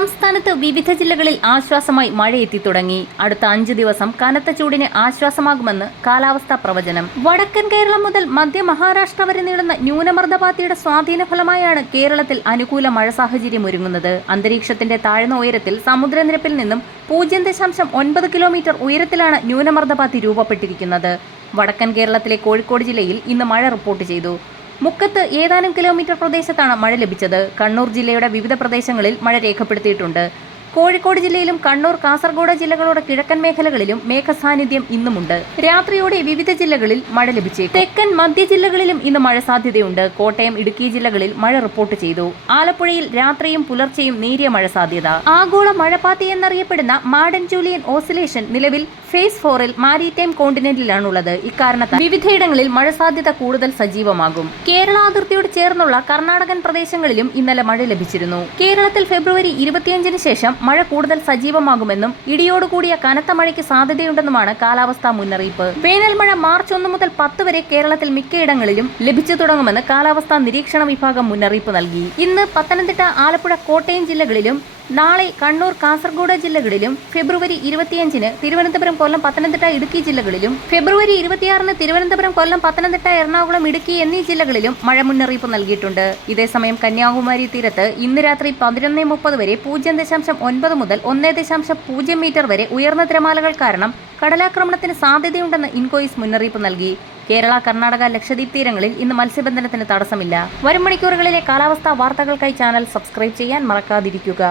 സംസ്ഥാനത്ത് വിവിധ ജില്ലകളിൽ ആശ്വാസമായി മഴയെത്തി തുടങ്ങി. അടുത്ത 5 ദിവസം കനത്ത ചൂടിന് ആശ്വാസമാകുമെന്ന് കാലാവസ്ഥാ പ്രവചനം. വടക്കൻ കേരളം മുതൽ മധ്യ മഹാരാഷ്ട്ര വരെ നീളുന്ന ന്യൂനമർദ്ദപാത്തിയുടെ സ്വാധീന ഫലമായാണ് കേരളത്തിൽ അനുകൂല മഴ സാഹചര്യം ഒരുങ്ങുന്നത്. അന്തരീക്ഷത്തിന്റെ താഴ്ന്ന ഉയരത്തിൽ സമുദ്രനിരപ്പിൽ നിന്നും 0.9 കിലോമീറ്റർ ഉയരത്തിലാണ് ന്യൂനമർദ്ദപാത്തി രൂപപ്പെട്ടിരിക്കുന്നത്. വടക്കൻ കേരളത്തിലെ കോഴിക്കോട് ജില്ലയിൽ ഇന്ന് മഴ റിപ്പോർട്ട് ചെയ്തു. മുക്കത്ത് ഏതാനും കിലോമീറ്റർ പ്രദേശത്താണ് മഴ ലഭിച്ചത്. കണ്ണൂർ ജില്ലയുടെ വിവിധ പ്രദേശങ്ങളിൽ മഴ രേഖപ്പെടുത്തിയിട്ടുണ്ട്. കോഴിക്കോട് ജില്ലയിലും കണ്ണൂർ, കാസർഗോഡ് ജില്ലകളുടെ കിഴക്കൻ മേഖലകളിലും മേഘസാന്നിധ്യം ഇന്നുമുണ്ട്. രാത്രിയോടെ വിവിധ ജില്ലകളിൽ മഴ ലഭിച്ചേക്കും. തെക്കൻ മധ്യ ജില്ലകളിലും ഇന്ന് മഴ സാധ്യതയുണ്ട്. കോട്ടയം, ഇടുക്കി ജില്ലകളിൽ മഴ റിപ്പോർട്ട് ചെയ്തു. ആലപ്പുഴയിൽ രാത്രിയും പുലർച്ചെയും നേരിയ മഴ സാധ്യത. ആഗോള മഴപ്പാത്തി എന്നറിയപ്പെടുന്ന മാഡൻ ജൂലിയൻ ഓസിലേഷൻ നിലവിൽ ഫേസ് 4-ൽ മാരിടൈം കോണ്ടിനെന്റിലാണുള്ളത്. ഇക്കാരണത്താൽ വിവിധയിടങ്ങളിൽ മഴ സാധ്യത കൂടുതൽ സജീവമാകും. കേരള അതിർത്തിയോട് ചേർന്നുള്ള കർണാടകൻ പ്രദേശങ്ങളിലും ഇന്നലെ മഴ ലഭിച്ചിരുന്നു. കേരളത്തിൽ ഫെബ്രുവരി 25-ന് ശേഷം മഴ കൂടുതൽ സജീവമാകുമെന്നും ഇടിയോടുകൂടിയ കനത്ത മഴയ്ക്ക് സാധ്യതയുണ്ടെന്നുമാണ് കാലാവസ്ഥാ മുന്നറിയിപ്പ്. വേനൽമഴ മാർച്ച് 1 മുതൽ 10 വരെ കേരളത്തിൽ മിക്കയിടങ്ങളിലും ലഭിച്ചു തുടങ്ങുമെന്ന് കാലാവസ്ഥാ നിരീക്ഷണ വിഭാഗം മുന്നറിയിപ്പ് നൽകി. ഇന്ന് പത്തനംതിട്ട, ആലപ്പുഴ, കോട്ടയം ജില്ലകളിലും നാളെ കണ്ണൂർ, കാസർഗോഡ് ജില്ലകളിലും ഫെബ്രുവരി 25-ന് തിരുവനന്തപുരം, കൊല്ലം, പത്തനംതിട്ട, ഇടുക്കി ജില്ലകളിലും ഫെബ്രുവരി 26-ന് തിരുവനന്തപുരം, കൊല്ലം, പത്തനംതിട്ട, എറണാകുളം, ഇടുക്കി എന്നീ ജില്ലകളിലും മഴ മുന്നറിയിപ്പ് നൽകിയിട്ടുണ്ട്. ഇതേസമയം കന്യാകുമാരി തീരത്ത് ഇന്ന് രാത്രി 11:30 വരെ 0.9 മുതൽ 1.0 മീറ്റർ വരെ ഉയർന്ന തിരമാലകൾ കാരണം കടലാക്രമണത്തിന് സാധ്യതയുണ്ടെന്ന് ഇൻകോയിസ് മുന്നറിയിപ്പ് നൽകി. കേരള, കർണാടക, ലക്ഷദ്വീപ് തീരങ്ങളിൽ ഇന്ന് മത്സ്യബന്ധനത്തിന് തടസ്സമില്ല. വരും മണിക്കൂറുകളിലെ കാലാവസ്ഥാ വാർത്തകൾക്കായി ചാനൽ സബ്സ്ക്രൈബ് ചെയ്യാൻ മറക്കാതിരിക്കുക.